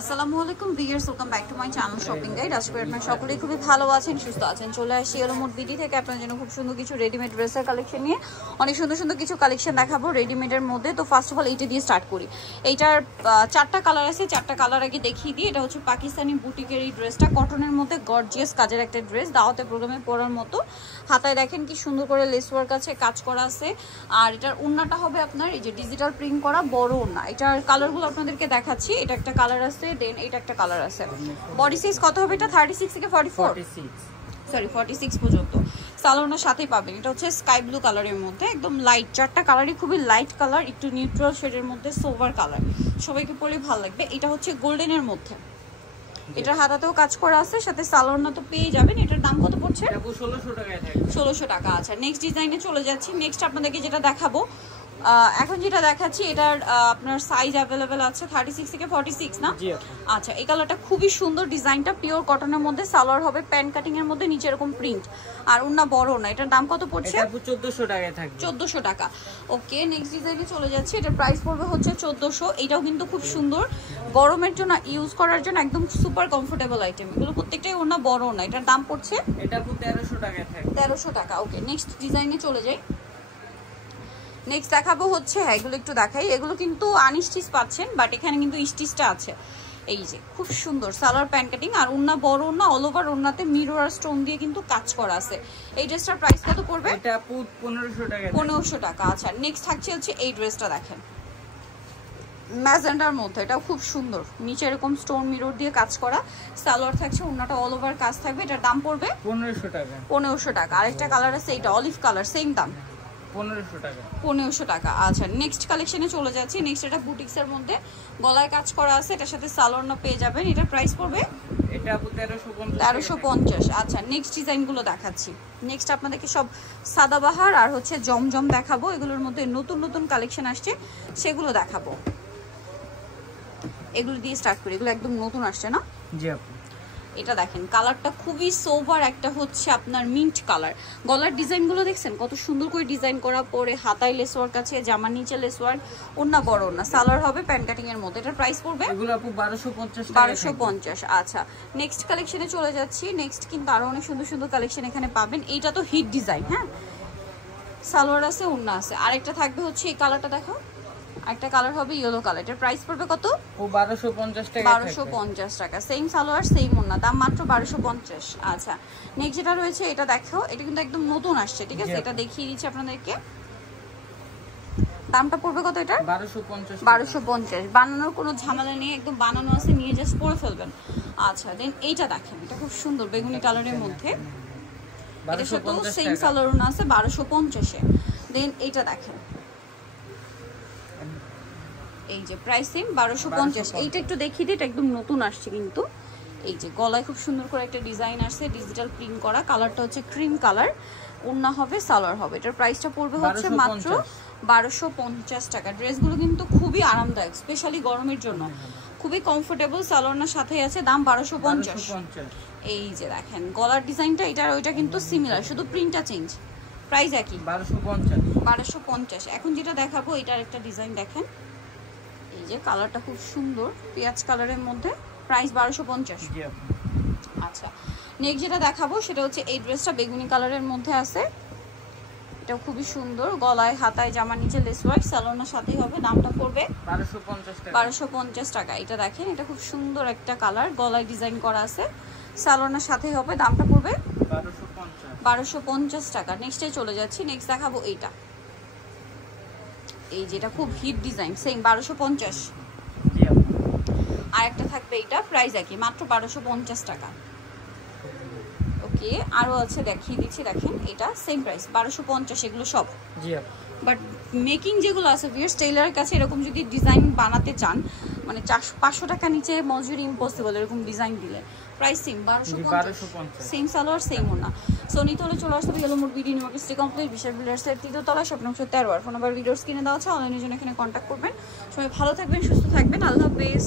আসসালামু আলাইকুম viewers, welcome back to my channel shopping guide. আজকে আপনারা সকলেই খুবই ভালো আছেন, সুস্থ আছেন। চলে আসছি এলোমোড বিডি থেকে আপনাদের জন্য খুব সুন্দর কিছু রেডিমেড ড্রেসের কালেকশন নিয়ে অনেক সুন্দর সুন্দর কিছু কালেকশন দেখাবো রেডিমেডের মধ্যে। তো ফার্স্ট অফ অল এইটা দিয়ে স্টার্ট করি। এইটার চারটা কালার আছে, চারটা কালার আগে দেখিয়ে দিই। এটা হচ্ছে পাকিস্তানি বুটিকের এই ড্রেসটা, কটনের মধ্যে গর্জিয়াস কাজের একটা ড্রেস, দাওয়াতে প্রোগ্রামে পরার মতো। হাতায় দেখেন কি সুন্দর করে লেস ওয়ার্ক আছে, কাজ করা আছে। আর এটার ওড়নাটা হবে আপনার এই যে ডিজিটাল প্রিন্ট করা বড় ওড়না। এটার কালারগুলো আপনাদেরকে দেখাচ্ছি। এটা একটা কালার আছে, দেন এটা একটা কালার আছে। বডি সাইজ কত হবে এটা? 36 থেকে 46 পর্যন্ত সালোয়ারের সাথেই পাবেন। এটা হচ্ছে স্কাই ব্লু কালারের মধ্যে, একদম লাইট। চারটা কালারই খুবই লাইট কালার, একটু নিউট্রাল শেডের মধ্যে, সোভার কালার, সবাইকে পরে ভালো লাগবে। এটা হচ্ছে গোল্ডেনের মধ্যে, এটার হাতাতেও কাজ করা আছে, সাথে সালোয়ার তো পেয়ে যাবেন। এটার দাম কত পড়ছে? 1600 টাকা। আচ্ছা, নেক্সট ডিজাইনে চলে যাচ্ছি। নেক্সট আপনাদেরকে যেটা দেখাবো, এখন যেটা দেখাচ্ছি এটার আপনার সাইজ অ্যাভেলেবেল আছে 36 থেকে 46 না? আচ্ছা, এই কালারটা খুবই সুন্দর, ডিজাইনটা পিওর কটনের মধ্যে, সালোয়ার হবে প্যান্ট কাটিং এর মধ্যে, নিচে এরকম প্রিন্ট, আর ওন্না বড় না। এটার দাম কত পড়ছে? 1400 টাকায় থাকবে। 1400 টাকা। ওকে, নেক্সট ডিজাইনে চলে যাচ্ছে। এটার প্রাইস পড়বে হচ্ছে 1400। এটাও কিন্তু খুব সুন্দর, গরমের জন্য ইউজ করার জন্য একদম সুপার কমফোর্টেবল আইটেম। এগুলো প্রত্যেকটাই ওন্না বড় না। এটার দাম পড়ছে এটা 1300 টাকায় থাকবে। 1300 টাকা। ওকে, নেক্সট ডিজাইনে চলে যাই। নেক্সট দেখাবো হচ্ছে, হ্যাঁ এগুলো একটু দেখাই। এগুলো কিন্তু আনস্টিচ পাচ্ছেন, বাট এখানে কিন্তু স্টিচটা আছে। এই যে খুব সুন্দর সালোয়ার প্যান্ট কাটিং, আর ওন্না বড় ওন্না, অল ওভার ওন্নাতে মিরর আর স্টোন দিয়ে কিন্তু কাজ করা আছে। এই ড্রেসটার প্রাইস কত পড়বে? এটা 1500 টাকা। 1500 টাকা। আচ্ছা, নেক্সট থাকছে হচ্ছে এই ড্রেসটা দেখেন, ম্যাজেন্ডার মধ্যে। এটাও খুব সুন্দর, নিচে এরকম স্টোন মিরর দিয়ে কাজ করা, সালোয়ার থাকছে, ওন্নাটা অল ওভার কাজ থাকবে। এটার দাম পড়বে 1500 টাকা। 1500 টাকা। আরেকটা কালার আছে, এটা অলিভ কালার, সেম দাম 1500 টাকা। 1500 টাকা। আচ্ছা, নেক্সট কালেকশনে চলে যাচ্ছি। নেক্সট এটা বুটিক্সের মধ্যে গলায় কাজ করা আছে, এটার সাথে সালোয়ারও পেয়ে যাবেন। এটার প্রাইস পড়বে এটা 1350। 1350। আচ্ছা, নেক্সট ডিজাইনগুলো দেখাচ্ছি। নেক্সট আপনাদেরকে সব সাদাবাহার আর হচ্ছে জমজম দেখাবো। এগুলোর মধ্যে নতুন নতুন কালেকশন আসছে, সেগুলো দেখাবো। এগুলো দিয়ে স্টার্ট করি, এগুলো একদম নতুন আসছে না? জি আপু। এটা দেখেন, কালারটা খুবই সোভার, একটা হচ্ছে আপনার মিন্ট কালার। গলার ডিজাইনগুলো দেখছেন কত সুন্দর করে ডিজাইন করা, পরে হাতায় লেস ওয়ার্ক আছে, জামার নিচে লেস ওয়ার্ক, ওন্না বড় ওন্না, সালোয়ার হবে প্যান্ট কাটিং এর মধ্যে। এটার প্রাইস পড়বে এগুলো আপু 1250 টাকা। 1250। আচ্ছা, নেক্সট কালেকশনে চলে যাচ্ছি। নেক্সট কিন্তু আরো অনেক সুন্দর সুন্দর কালেকশন এখানে পাবেন। এইটা তো হিট ডিজাইন, হ্যাঁ, সালোয়ার আছে, ওন্না আছে। আরেকটা থাকবে হচ্ছে এই কালারটা দেখো, একটা কালার হবে ইয়েলো কালার। এটার প্রাইস পড়বে কত? ও 1250 টাকা। 1250 টাকা। সেম সালোয়ার সেম ওন্না, দাম মাত্র 1250। আচ্ছা, নেক্সট যেটা রয়েছে এটা দেখো, এটা কিন্তু একদম নতুন আসছে, ঠিক আছে? এটা দেখিয়ে দিচ্ছি আপনাদেরকে। দামটা পড়বে কত এটা? 1250। 1250। বানানোর কোনো ঝামেলা নেই, একদম বানানো আছে, নিয়ে জাস্ট পরে ফেলবেন। আচ্ছা, দেন এইটা দেখেন, এটা খুব সুন্দর বেগুনি কালারের মধ্যে, এটার সাথেও সেম সালোয়ার ওন্না আছে 1250-এ। দেন এইটা দেখেন, এই যে প্রাইস সেম 1250। এইটা একটু দেখিয়ে দিই, এটা একদম নতুন আসছে কিন্তু। এই যে গলায় খুব সুন্দর করে একটা ডিজাইন আসছে, ডিজিটাল প্রিন্ট করা, কালারটা হচ্ছে ক্রিম কালার, ওন্না হবে, সালোয়ার হবে। এটার প্রাইসটা পড়বে হচ্ছে মাত্র 1250 টাকা। ড্রেসগুলো কিন্তু খুবই আরামদায়ক, স্পেশালি গরমের জন্য খুবই কমফোর্টেবল। সালোয়ারের সাথে আছে, দাম 1250। এই যে দেখেন গলার ডিজাইনটা, এটার ওইটা কিন্তু সিমিলার, শুধু প্রিন্টটা চেঞ্জ, প্রাইস একই 1250। এখন যেটা দেখাবো এটার একটা ডিজাইন দেখেন, এই যে কালারটা খুব সুন্দর, পেঁয়াজ কালারের মধ্যে, প্রাইস 1250। আচ্ছা, নেক্সট যেটা দেখাবো সেটা হচ্ছে এই ড্রেসটা বেগুনি কালারের মধ্যে আছে। এটা খুবই সুন্দর, গলায় হাতায় জামার নিচে লেস ওয়ার্ক, সালোয়ারের সাথেই হবে। দামটা পড়বে 1250 টাকা। এটা দেখেন, এটা খুব সুন্দর একটা কালার, গলায় ডিজাইন করা আছে, সালোয়ারের সাথেই হবে। দামটা পড়বে 1250 টাকা। নেক্সটে চলে যাচ্ছি। নেক্সট দেখাবো এইটা, এই যেটা খুব হিট ডিজাইন, সেম 1250। আর একটা থাকবে এইটা, প্রাইস একই, মাত্র 1250 টাকা। ওকে, আরো আছে দেখিয়ে দিচ্ছি, দেখেন এটা সেম প্রাইস 1250। এগুলো সব জি আপু, বাট মেকিং যেগুলো আছে ভিউয়ার্স, টেইলারের কাছে এরকম যদি ডিজাইন বানাতে চান, মানে 500 টাকা নিচে মজুরি ইম্পসিবল এরকম ডিজাইন দিলে। Price same 1250, same salwar same ওন্না। সো নিতে হলে চলে আসতে হবে এলোমোড BD new market city complex, বিশাল বিল্ডার্সের 3য় তলা, shop number 13। Phone number videos কিনে দেওয়া আছে, অনলাইনের জন্য এখানে কন্ট্যাক্ট করবেন। সবাই ভালো থাকবেন, সুস্থ থাকবেন, আল্লাহ হাফেজ।